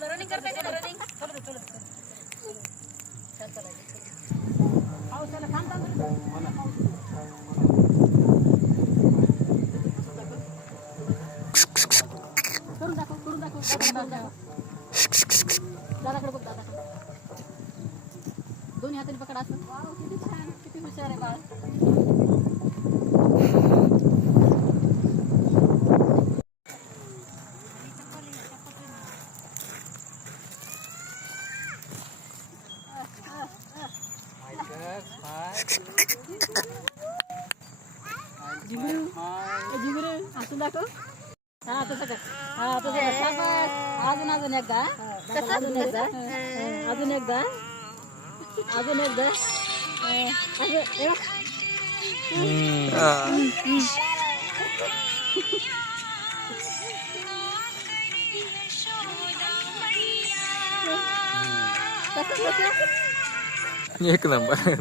running करते का running करून दाखव दादाकडे बघ दादाकडे दोन्ही हाताने पकड असं वाव किती छान किती हुशार आहे बाळ जिगरू असं दाखव हा तसं कर हा तसं कर शाबास अजून एकदा अजून एकदा अजून एकदा अजून एकदा एक नंबर